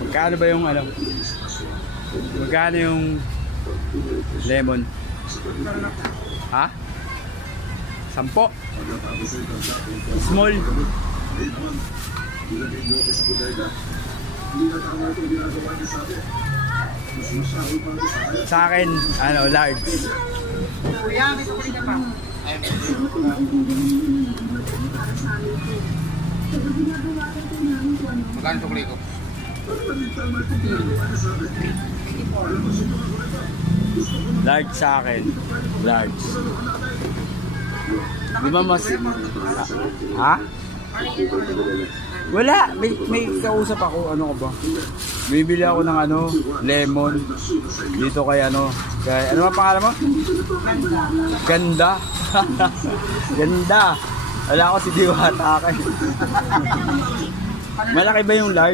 Magkano ba yung ano? Magkano yung lemon? Ha? 10? Small? Sa akin, ano, large. Kuya, may tukulit ka pa. Magkano tuloy ko? Large sa akin. Large. Di ba mas... Ha? Wala. May kausap ako. Ano ko ba? Bibili ako ng ano, lemon. Dito kay ano. Kay, ano ba pangalan mo? Ganda. Ganda. Wala ako si Diwata. Malaki ba yung large?